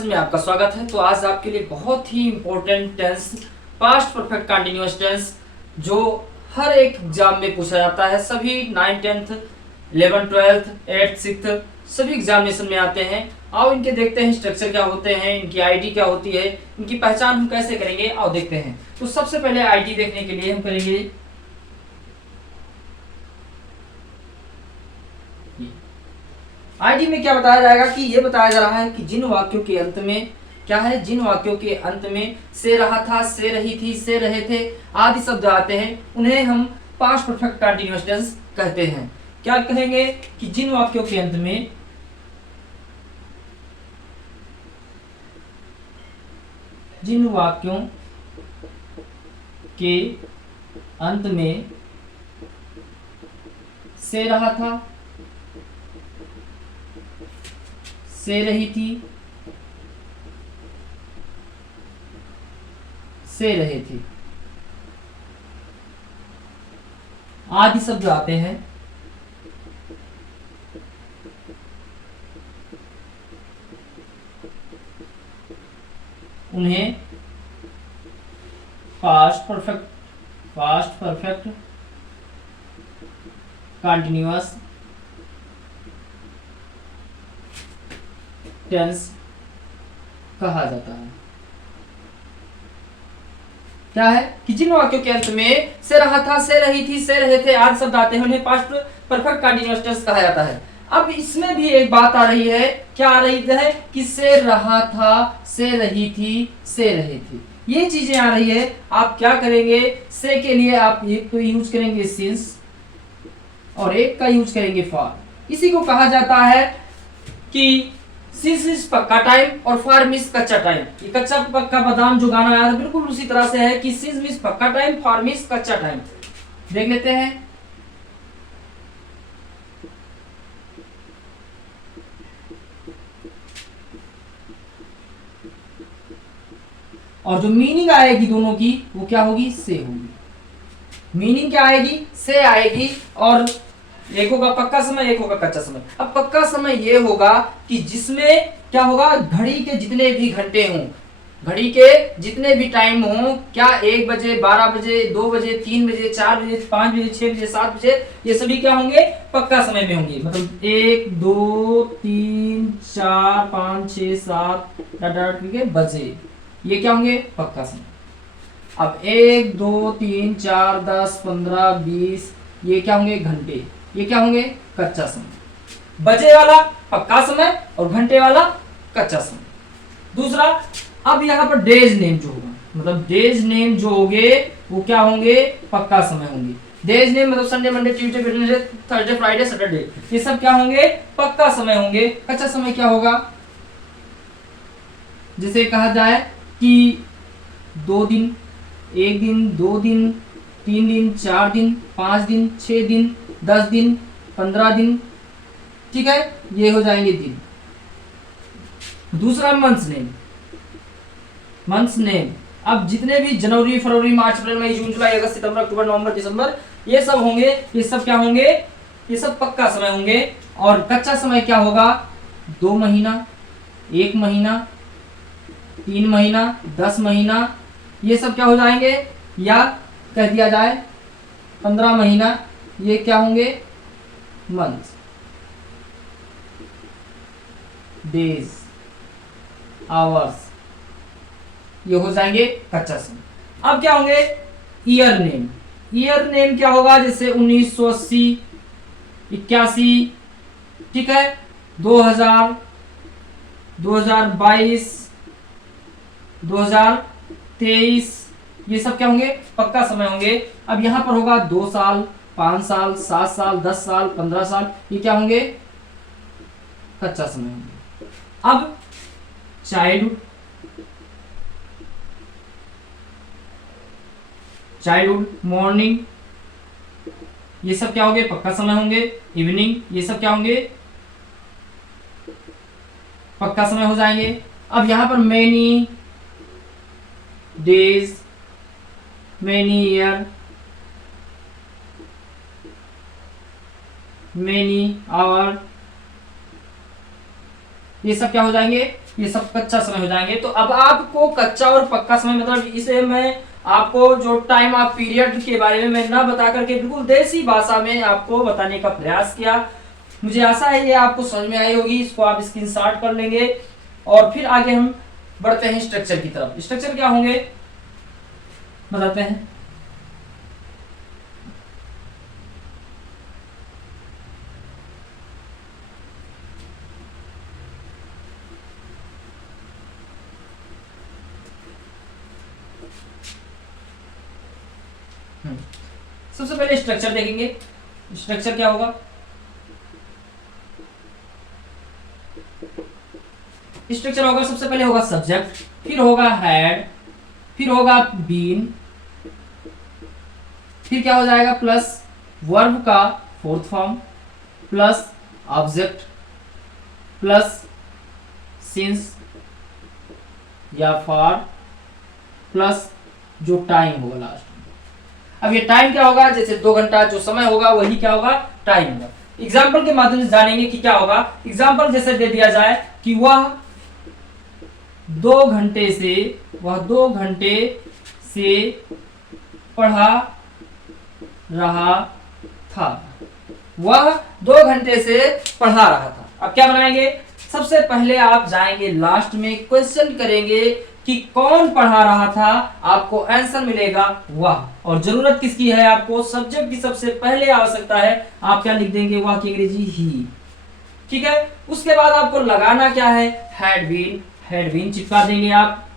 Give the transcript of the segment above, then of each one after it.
Classes में आपका स्वागत है। तो आज आपके लिए बहुत ही important tense past perfect continuous tense जो हर एक एग्जाम में पूछा जाता है। सभी 9th 10th 11th 12th 8th 6th सभी एग्जामिनेशन में आते हैं। आओ इनके देखते हैं स्ट्रक्चर क्या होते हैं, इनकी आईडी क्या होती है, इनकी पहचान हम कैसे करेंगे। आओ देखते हैं। तो सबसे पहले आईडी देखने के लिए हम करेंगे आईडी में क्या बताया जाएगा कि ये बताया जा रहा है कि जिन वाक्यों के अंत में क्या है, जिन वाक्यों के अंत में से रहा था, से रही थी, से रहे थे आदि शब्द आते हैं उन्हें हम पास्ट परफेक्ट कंटीन्यूअस टेंस कहते हैं। क्या कहेंगे कि जिन वाक्यों के अंत में से रहा था, से रही थी, से रहे थे आदि शब्द आते हैं उन्हें पास्ट परफेक्ट कंटीन्यूअस टेंस कहा जाता है। क्या है कि जिन वाक्यों के अंत में से रहा था, से रही थी, से रहे थे आदि शब्द आते हैं उन्हें पास्ट परफेक्ट कंटीन्यूअस टेंस कहा जाता है। अब इसमें भी एक बात आ रही है, क्या आ रही है कि से रहा था, से रही थी, से रहे थे, ये चीजें आ रही है। आप क्या करेंगे, से के लिए आप एक तो यूज करेंगे सिंस और एक का यूज करेंगे फॉर। इसी को कहा जाता है कि सिंस इज पक्का टाइम और फॉर मीन्स कच्चा टाइम। ये कच्चा पक्का बादाम जो गाना आया था बिल्कुल उसी तरह से है कि सिंस मीन्स पक्का टाइम, फॉर मीन्स कच्चा टाइम। देख लेते हैं। और जो मीनिंग आएगी दोनों की वो क्या होगी, से होगी। मीनिंग क्या आएगी, से आएगी। और एक होगा पक्का समय, एक होगा कच्चा समय। अब पक्का समय ये होगा कि जिसमें क्या होगा, घड़ी के जितने भी घंटे हों, घड़ी के जितने भी टाइम हों, क्या 1 बजे, 12 बजे, 2 बजे, 3 बजे, 4 बजे, 5 बजे, 6 बजे, 7 बजे, ये सभी क्या होंगे, पक्का समय में होंगे। मतलब 1 2 3 4 5 6 7 करके बजे, ये क्या होंगे, पक्का समय। अब 1 2 3 4 10 15 20 ये क्या होंगे, घंटे, ये क्या होंगे, कच्चा समय। बजे वाला पक्का समय और घंटे वाला कच्चा समय। दूसरा, अब यहाँ पर डेज नेम जो होगा, मतलब डेज नेम जो होंगे वो क्या होंगे, पक्का समय होंगे। डेज नेम मतलब Sunday Monday Tuesday Wednesday Thursday Friday Saturday, ये सब क्या होंगे, पक्का समय होंगे। कच्चा समय क्या होगा, जैसे कहा जाए कि 2 दिन, 1 दिन, 2 दिन, 3 दिन, 4 दिन, 5 दिन, 6 दिन, 10 दिन, 15 दिन, ठीक है, ये हो जाएंगे दिन। दूसरा मंथ्स नेम, मंथ्स नेम, अब जितने भी जनवरी फरवरी मार्च अप्रैल मई जून जुलाई अगस्त सितंबर अक्टूबर नवंबर दिसंबर ये सब होंगे, ये सब क्या होंगे, ये सब पक्का समय होंगे। और कच्चा समय क्या होगा, 2 महीना, 1 महीना, 3 महीना, 10 महीना, ये सब क्या हो जाएंगे, या कह दिया जाए 15 महीना, ये क्या होंगे, मंथ, डेज, आवर्स, ये हो जाएंगे कच्चा समय। अब क्या होंगे, ईयर नेम। ईयर नेम क्या होगा, जैसे 1980, 81, ठीक है, 2000, 2022, 2023, ये सब क्या होंगे, पक्का समय होंगे। अब यहां पर होगा 2 साल, 5 साल, 7 साल, 10 साल, 15 साल, ये क्या होंगे, कच्चा समय होंगे। अब चाइल्डहुड, मॉर्निंग, ये सब क्या होंगे, पक्का समय होंगे। इवनिंग, ये सब क्या होंगे, पक्का समय हो जाएंगे। अब यहां पर many days, many year, many hour, ये सब क्या हो जाएंगे, ये सब कच्चा समय हो जाएंगे। तो अब आपको कच्चा और पक्का समय मतलब इसे मैं आपको जो टाइम ऑफ पीरियड के बारे में मैं ना बता करके बिल्कुल देसी भाषा में आपको बताने का प्रयास किया। मुझे आशा है ये आपको समझ में आई होगी। इसको आप स्क्रीनशॉट कर लेंगे और फिर आगे हम बढ़ते हैं स्ट्रक्चर की तरफ। स्ट्रक्चर क्या होंगे बताते हैं। सबसे पहले स्ट्रक्चर देखेंगे। स्ट्रक्चर क्या होगा? स्ट्रक्चर होगा सबसे पहले होगा सब्जेक्ट, फिर होगा हेड, फिर होगा बीन, फिर क्या हो जाएगा प्लस वर्ब का fourth form plus object plus since या फॉर प्लस जो टाइम होगा लास्ट में। अब ये टाइम क्या होगा? जैसे 2 घंटा जो समय होगा वही क्या होगा? टाइम होगा। एग्जाम्पल के माध्यम से जानेंगे कि क्या होगा। एग्जाम्पल जैसे दे दिया जाए कि वह 2 घंटे से पढ़ा रहा था। वह 2 घंटे से पढ़ा रहा था। अब क्या बनाएंगे? सबसे पहले आप जाएंगे लास्ट में, क्वेश्चन करेंगे कि कौन पढ़ा रहा था, आपको आंसर मिलेगा वह। और जरूरत किसकी है? आपको सब्जेक्ट की सबसे पहले आवश्यकता है। आप क्या लिख देंगे? वह की अंग्रेजी ही। ठीक है। उसके बाद आपको लगाना क्या है? Had been. हैड बीन चिपका देंगे आप।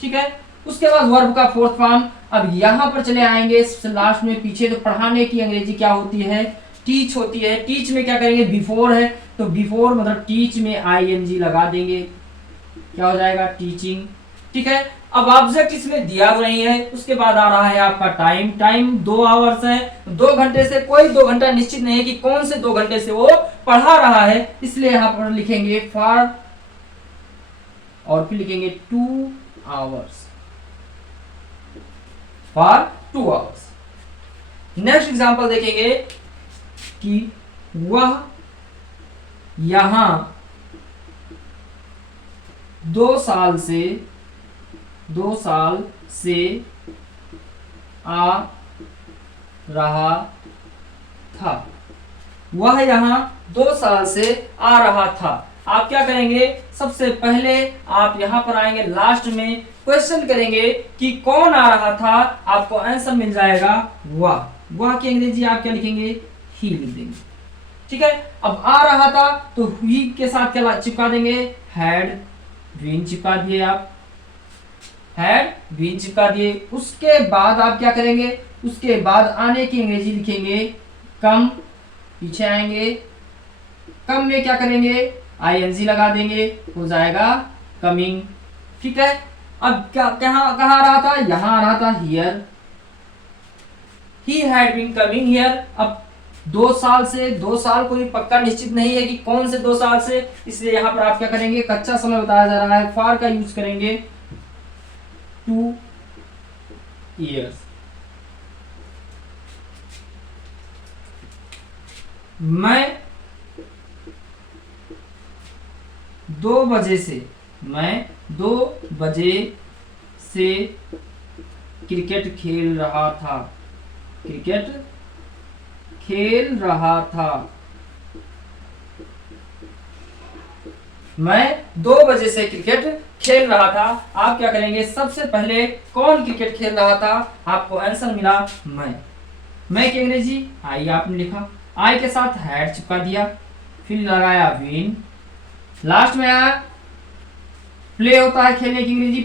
ठीक है। उसके बाद वर्ब का फोर्थ फॉर्म। अब यहां पर चले आएंगे लास्ट में पीछे। तो पढ़ाने की अंग्रेजी क्या होती है? टीच होती है। टीच में क्या करेंगे? बिफोर है तो बिफोर मतलब टीच में आईएनजी लगा देंगे, क्या हो जाएगा? टीचिंग। ठीक है। अब ऑब्जेक्ट इसमें दिया तो नहीं है। उसके बाद आ रहा है आपका टाइम। टाइम 2 आवर्स है। 2 घंटे से कोई 2 घंटा निश्चित नहीं है कि कौन से 2 घंटे से वो पढ़ा रहा है, इसलिए यहां पर लिखेंगे फॉर और फिर लिखेंगे 2 hours. For 2 hours. Next example देखेंगे कि वह यहां 2 साल से आ रहा था। वह यहां 2 साल से आ रहा था। आप क्या करेंगे? सबसे पहले आप यहां पर आएंगे लास्ट में, क्वेश्चन करेंगे कि कौन आ रहा था, आपको आंसर मिल जाएगा वह। वह की अंग्रेजी आप क्या लिखेंगे? ही लिख देंगे। ठीक है। अब आ रहा था तो ही के साथ क्या चिपका देंगे? हैड बीन चिपका दिए आप। हैड बीन चिपका दिए। उसके बाद आप क्या करेंगे? उसके बाद आने की अंग्रेजी लिखेंगे कम। पीछे आएंगे, कम में क्या करेंगे? आईएनजी लगा देंगे, हो जाएगा कमिंग। ठीक है। अब क्या कहाँ आ रहा था? यहां आ रहा था here. He had been coming here. अब 2 साल से, 2 साल कोई पक्का निश्चित नहीं है कि कौन से 2 साल से, इसलिए यहां पर आप क्या करेंगे? कच्चा समय बताया जा रहा है, फॉर का यूज करेंगे 2 years। मैं 2 बजे से क्रिकेट खेल रहा था। मैं 2 बजे से क्रिकेट खेल रहा था। आप क्या करेंगे? सबसे पहले कौन क्रिकेट खेल रहा था, आपको आंसर मिला मैं की अंग्रेजी आई आपने लिखा। आई के साथ हैड चिपका दिया, फिर लगाया बीन। लास्ट में आया प्ले होता है खेलने की अंग्रेजी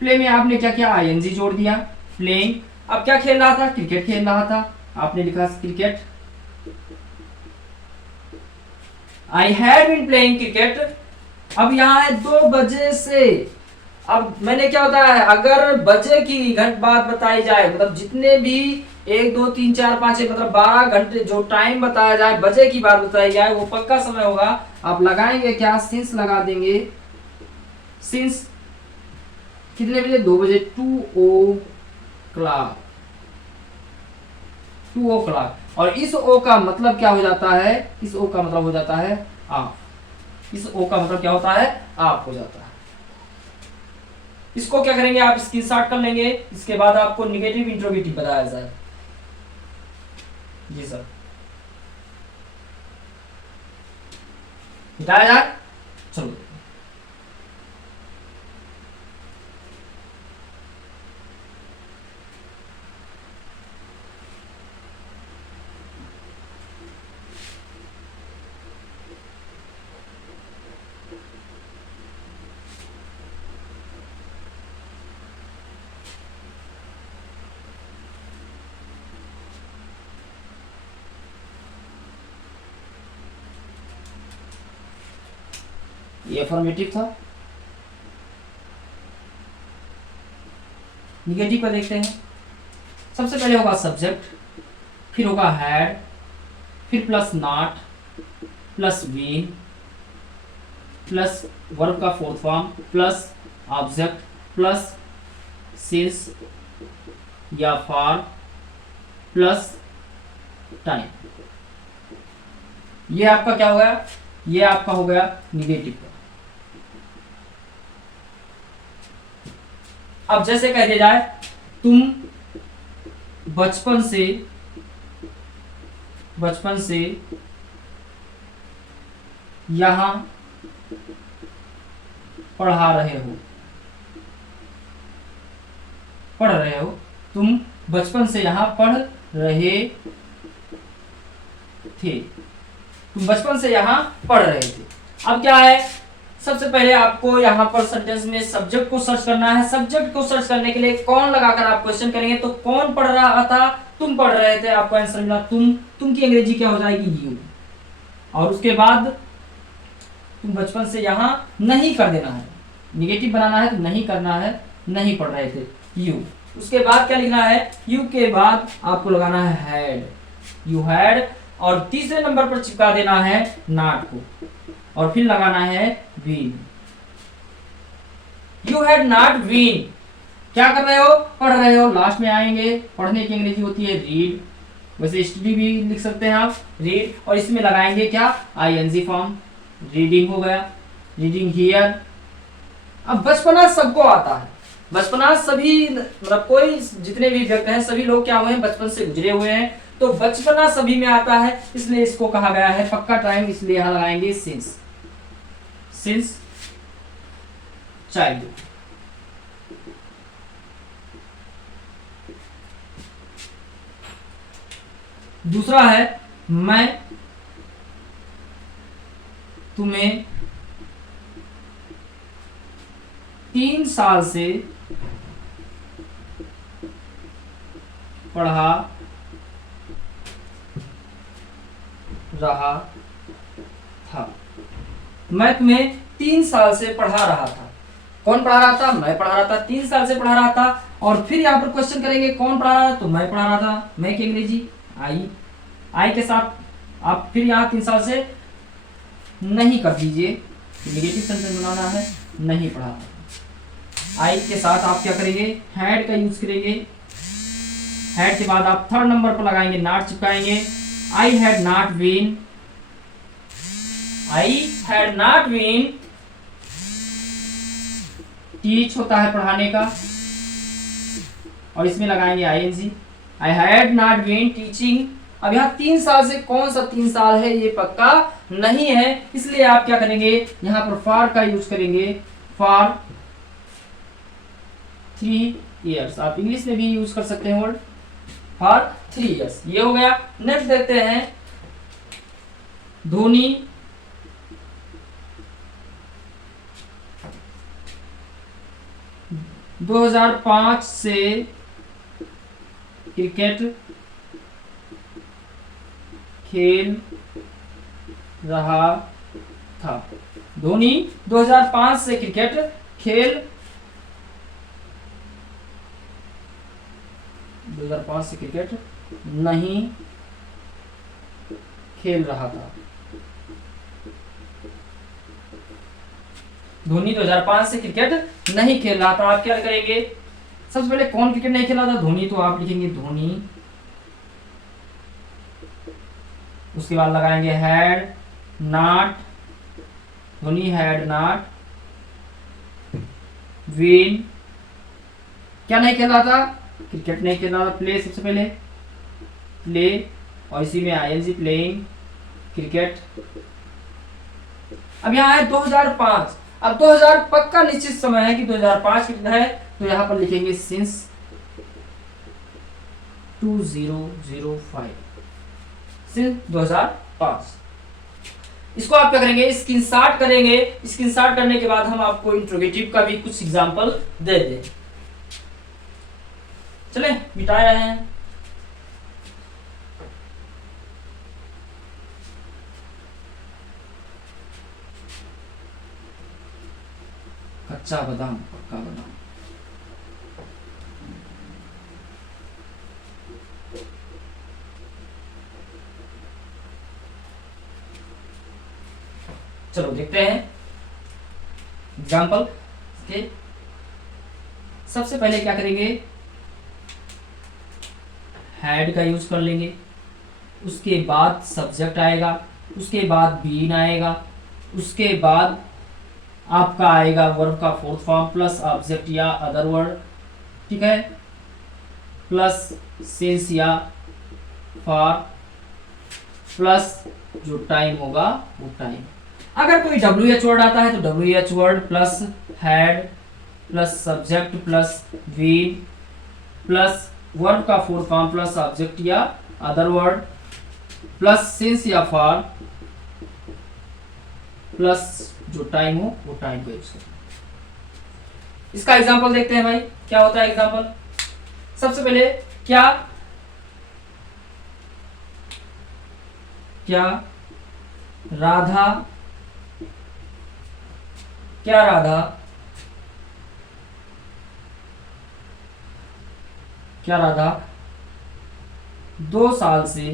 प्ले में आपने क्या किया? आईएनजी जोड़ दिया, प्लेइंग। अब क्या खेल रहा था? क्रिकेट खेल रहा था, आपने लिखा cricket. I had been playing cricket. अब यहां है 2 बजे से। अब मैंने क्या होता है, अगर बजे की बात बताई जाए, मतलब जितने भी 1 2 3 4 5 मतलब 12 घंटे जो टाइम बताया जाए, बजे की बात बताई जाए, वो पक्का समय होगा। आप लगाएंगे क्या? सिंस लगा देंगे। सिंस कितने बजे? 2 बजे। 2 o'clock। और इस ओ का मतलब क्या हो जाता है? इस ओ का मतलब हो जाता है ऑफ। इस ओ का मतलब क्या होता है, आप हो जाता है। इसको क्या करेंगे, आप स्क्रीनशॉट कर लेंगे, इसके बाद आपको निगेटिव इंट्रोगेटिव बताया जाए। जी सर, बताया जाए, चलो। ये अफर्मेटिव था। निगेटिव का देखते हैं। सबसे पहले होगा सब्जेक्ट, फिर होगा हैड, फिर plus not, plus been, plus verb का fourth form, plus object, plus since या फॉर, प्लस टाइम। ये आपका क्या हो गया, ये आपका हो गया निगेटिव का। अब जैसे कह दिया जाए, तुम बचपन से यहां पढ़ रहे हो, तुम बचपन से यहां पढ़ रहे थे, तुम बचपन से यहां पढ़ रहे थे। अब क्या है, सबसे पहले आपको यहाँ पर सेंटेंस में सब्जेक्ट को सर्च करना है। सब्जेक्ट को सर्च करने के लिए कौन लगाकर आप क्वेश्चन करेंगे, तो कौन पढ़ रहा था, तुम पढ़ रहे थे, आपको आंसर मिला तुम की अंग्रेजी क्या हो जाएगी, यू। और उसके बाद तुम बचपन से यहाँ नहीं कर देना है, निगेटिव बनाना है तो नहीं करना है, नहीं पढ़ रहे थे, यू। उसके बाद क्या लिखना है, यू के बाद आपको लगाना है हैड, यू हैड, और तीसरे नंबर पर चिपका देना है नॉट को, और फिर लगाना है been. You had not been, क्या कर रहे हो, पढ़ रहे हो। लास्ट में आएंगे, पढ़ने की अंग्रेजी होती है रीड, वैसे स्टडी भी लिख सकते हैं आप, रीड, और इसमें लगाएंगे क्या, आईएनजी फॉर्म, रीडिंग हो गया, रीडिंग हियर। अब बचपना सबको आता है, बचपना सभी, मतलब कोई जितने भी व्यक्ति हैं सभी लोग क्या हुए हैं, बचपन से गुजरे हुए हैं, तो बचपना सभी में आता है, इसलिए इसको कहा गया है पक्का टाइम, इसलिए यहां लगाएंगे सिंस चाइल्डहुड। दूसरा है, मैं तुम्हें 3 साल से पढ़ा रहा था, मैं तुम्हें 3 साल से पढ़ा रहा था। कौन पढ़ा रहा था, मैं पढ़ा रहा था, 3 साल से पढ़ा रहा था। और फिर यहाँ पर क्वेश्चन करेंगे कौन पढ़ा रहा था, तो मैं पढ़ा रहा था, मैं की अंग्रेजी आई के साथ आप फिर यहाँ 3 साल से नहीं कर दीजिए, नेगेटिव सेंटेंस बनाना है, नहीं पढ़ा। आई के साथ आप क्या करेंगे, हैड का यूज करेंगे, हैड के बाद आप थर्ड नंबर पर लगाएंगे नॉट, चिपकाएंगे, I had not been, I had not been, teach होता है पढ़ाने का, और इसमें लगाएंगे ING, I had not been teaching. अब यहाँ 3 साल से कौन सा 3 साल है ये पक्का नहीं है, इसलिए आप क्या करेंगे, यहाँ पर फॉर का यूज करेंगे, फॉर 3 years। आप इंग्लिश में भी यूज कर सकते हैं वर्ड फॉर 3 years। ये हो गया। नेक्स्ट देखते हैं, धोनी 2005 से क्रिकेट खेल रहा था। धोनी 2005 से क्रिकेट खेल 2005 से क्रिकेट नहीं खेल रहा था। धोनी 2005 से क्रिकेट नहीं खेल रहा था। आप क्या करेंगे, सबसे पहले कौन क्रिकेट नहीं खेल रहा था, धोनी, तो आप लिखेंगे धोनी, उसके बाद लगाएंगे had not Dhoni had not win, क्या नहीं खेला था, क्रिकेट नहीं खेला था, प्ले सबसे पहले प्ले, और इसी में आईएनजी प्लेइंग क्रिकेट। अब यहाँ है 2005, अब 2000 पक्का निश्चित समय है कि 2005 कितना है, तो यहाँ पर लिखेंगे सिंस 2005, सिंस 2005। इसको आप क्या करेंगे, स्क्रीनशॉट करेंगे। स्क्रीनशॉट करने के बाद हम आपको इंट्रोगेटिव का भी कुछ एग्जांपल दे दें। चले मिटा रहे हैं। कच्चा बादाम पक्का बादाम, चलो देखते हैं एग्जाम्पल के। सबसे पहले क्या करेंगे, हैड का यूज कर लेंगे, उसके बाद सब्जेक्ट आएगा, उसके बाद बीन आएगा, उसके बाद आपका आएगा वर्ब का फोर्थ फॉर्म प्लस ऑब्जेक्ट या अदर वर्ड, ठीक है, प्लस सिंस या फॉर, प्लस जो टाइम होगा वो टाइम। अगर कोई WH वर्ड आता है तो WH word plus had plus subject plus been plus verb का फोर्थ फॉर्म प्लस ऑब्जेक्ट या अदर वर्ड प्लस सिंस या फॉर प्लस जो टाइम हो वो टाइम को यूज करें। इसका एग्जांपल देखते हैं भाई, क्या होता है एग्जांपल। सबसे पहले क्या क्या राधा, क्या राधा, क्या राधा 2 साल से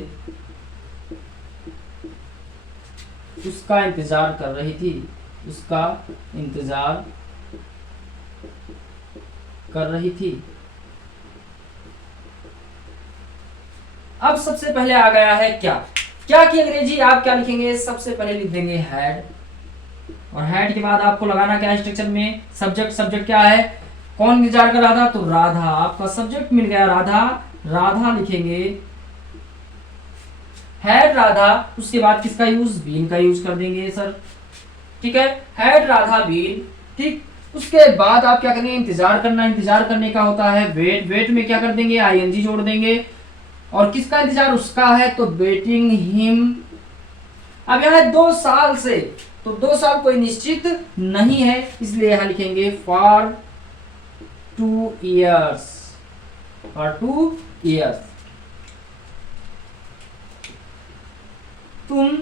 उसका इंतजार कर रही थी, उसका इंतजार कर रही थी। अब सबसे पहले आ गया है क्या, क्या की अंग्रेजी आप क्या लिखेंगे, सबसे पहले लिख देंगे हैड, और हैड के बाद आपको लगाना क्या है स्ट्रक्चर में, सब्जेक्ट। सब्जेक्ट क्या है, कौन इंतजार कर रहा था, तो राधा, आपका सब्जेक्ट मिल गया राधा, राधा लिखेंगे हैड राधा, उसके बाद किसका यूज, बीन का यूज कर देंगे सर, ठीक है, हैड राधा बीन, ठीक। उसके बाद आप क्या करेंगे, इंतजार करना, इंतजार करने का होता है वेट, वेट में क्या कर देंगे, आईएनजी जोड़ देंगे, और किसका इंतजार, उसका है तो वेटिंग हिम। अब यहाँ है 2 साल से, तो 2 साल कोई निश्चित नहीं है, इसलिए यहां लिखेंगे फॉर 2 years, फॉर 2 years। तुम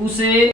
उसे